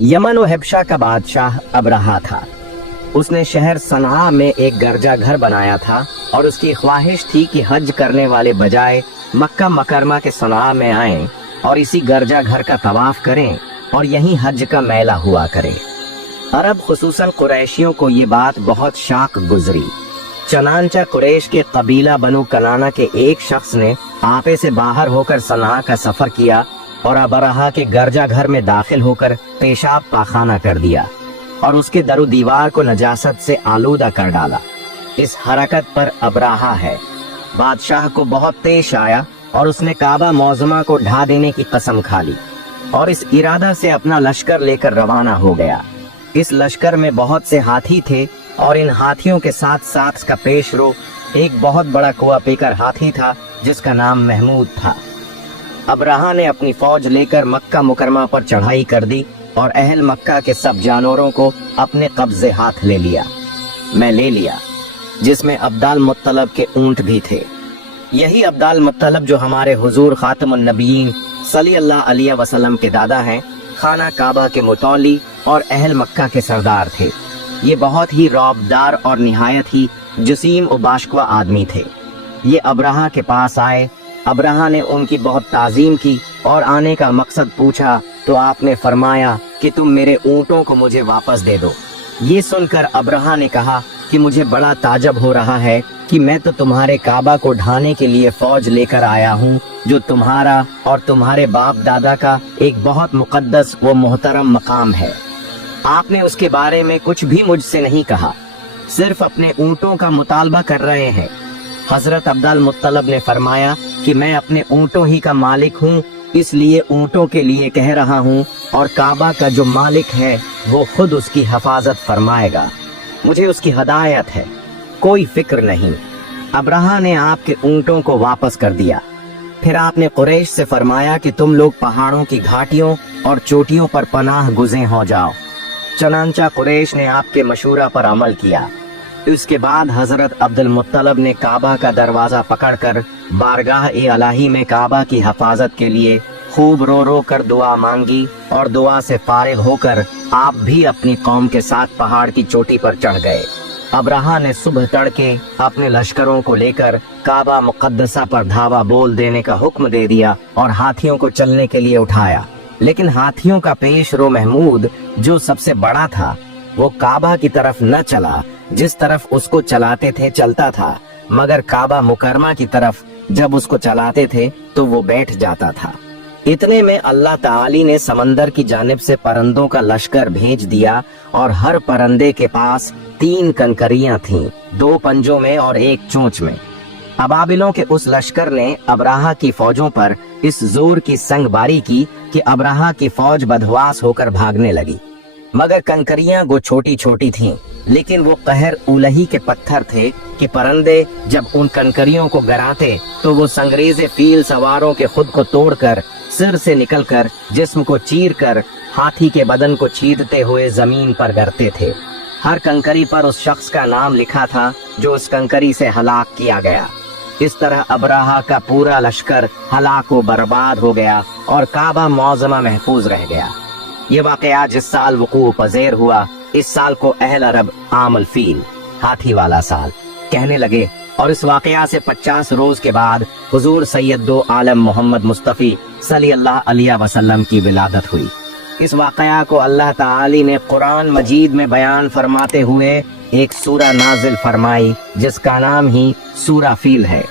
Yemen व हबशा का बादशाह अबरहा था। उसने शहर सनआ में एक गर्जा घर बनाया था और उसकी ख्वाहिश थी कि हज करने वाले बजाय मक्का मकरमा के सनआ में आएं और इसी गर्जा घर का तवाफ करें और यहीं हज का मेला हुआ करे। अरब खुसूसन कुरैशियों को ये बात बहुत शाक गुजरी। चनांचा कुरैश के कबीला बनु कनाना के एक शख्स ने आपे से बाहर होकर सनआ का सफर किया और अबरहा के गर्जा घर में दाखिल होकर पेशाब पाखाना कर दिया और उसके दरो दीवार को नजासत से आलूदा कर डाला। इस हरकत पर अबरहा है बादशाह को बहुत पेश आया और उसने काबा मौजमा को ढा देने की कसम खा ली और इस इरादा से अपना लश्कर लेकर रवाना हो गया। इस लश्कर में बहुत से हाथी थे और इन हाथियों के साथ साथ का पेशरो एक बहुत बड़ा कुआ पीकर हाथी था जिसका नाम महमूद था। अबरहा ने अपनी फौज लेकर मक्का मुकरमा पर चढ़ाई कर दी और अहल मक्का के सब जानवरों को अपने कब्जे हाथ ले लिया, जिसमें अब्दाल मुत्तलब के ऊंट भी थे। यही अब्दाल मुत्तलब जो हमारे हुजूर खातमुन नबीयीन सल्लल्लाहु अलैहि वसल्लम के दादा हैं, खाना काबा के मुतौली और अहल मक्का के सरदार थे। ये बहुत ही रौबदार और निहायत ही जसीम और बाशकवा आदमी थे। ये अबरहा के पास आए। अबरहा ने उनकी बहुत ताजीम की और आने का मकसद पूछा तो आपने फरमाया कि तुम मेरे ऊँटों को मुझे वापस दे दो। ये सुनकर अबरहा ने कहा कि मुझे बड़ा ताजब हो रहा है कि मैं तो तुम्हारे काबा को ढाने के लिए फौज लेकर आया हूँ जो तुम्हारा और तुम्हारे बाप दादा का एक बहुत मुकद्दस व मोहतरम मकाम है। आपने उसके बारे में कुछ भी मुझसे नहीं कहा, सिर्फ अपने ऊँटों का मुतालबा कर रहे हैं। हजरत अब्दुल मुत्तलब ने फरमाया कि मैं अपने ऊँटों ही का मालिक हूँ, इसलिए ऊँटों के लिए कह रहा हूँ और काबा का जो मालिक है वो खुद उसकी हिफाजत फरमाएगा। मुझे उसकी हदायत है, कोई फिक्र नहीं। अबरहा ने आपके ऊँटों को वापस कर दिया। फिर आपने कुरैश से फरमाया कि तुम लोग पहाड़ों की घाटियों और चोटियों पर पनाह गुज़े हो जाओ। चनांचा कुरैश ने आपके मशूरा पर अमल किया। इसके बाद हजरत अब्दुल मुत्तलब ने काबा का दरवाजा पकड़कर बारगाह ए इलाही में काबा की हिफाजत के लिए खूब रो रो कर दुआ मांगी और दुआ से फारिग होकर आप भी अपनी कौम के साथ पहाड़ की चोटी पर चढ़ गए। अबरहा ने सुबह तड़के अपने लश्करों को लेकर काबा मुकद्दसा पर धावा बोल देने का हुक्म दे दिया और हाथियों को चलने के लिए उठाया। लेकिन हाथियों का पेशरो महमूद जो सबसे बड़ा था वो काबा की तरफ न चला, जिस तरफ उसको चलाते थे चलता था, मगर काबा मुकरमा की तरफ जब उसको चलाते थे तो वो बैठ जाता था। इतने में अल्लाह ताली ने समंदर की जानिब से परंदों का लश्कर भेज दिया और हर परंदे के पास 3 कंकरियां थीं, 2 पंजों में और 1 चोंच में। अबाबिलों के उस लश्कर ने अबरहा की फौजों पर इस जोर की संगबारी की कि अबरहा की फौज बदहवास होकर भागने लगी। मगर कंकरियां वो छोटी छोटी थीं, लेकिन वो कहर उलही के पत्थर थे कि परंदे जब उन कंकरियों को गिराते तो वो संगरेज़े फील सवारों के खुद को तोड़कर सिर से निकलकर जिस्म को चीरकर हाथी के बदन को छीदते हुए जमीन पर गिरते थे। हर कंकरी पर उस शख्स का नाम लिखा था जो उस कंकरी से हलाक किया गया। इस तरह अबरहा का पूरा लश्कर हलाक व बर्बाद हो गया और काबा मौजमा महफूज रह गया। ये वाकया जिस साल वकूअ पज़ीर हुआ, इस साल को अहल अरब आमल फील हाथी वाला साल कहने लगे और इस वाकया से 50 रोज के बाद हुजूर सैयद दो आलम मोहम्मद मुस्तफ़ी सल्लल्लाहु अलैहि वसल्लम की विलादत हुई। इस वाकया को अल्लाह ताली ने कुरान मजीद में बयान फरमाते हुए एक सूरा नाजिल फरमाई जिसका नाम ही सूरा फील है।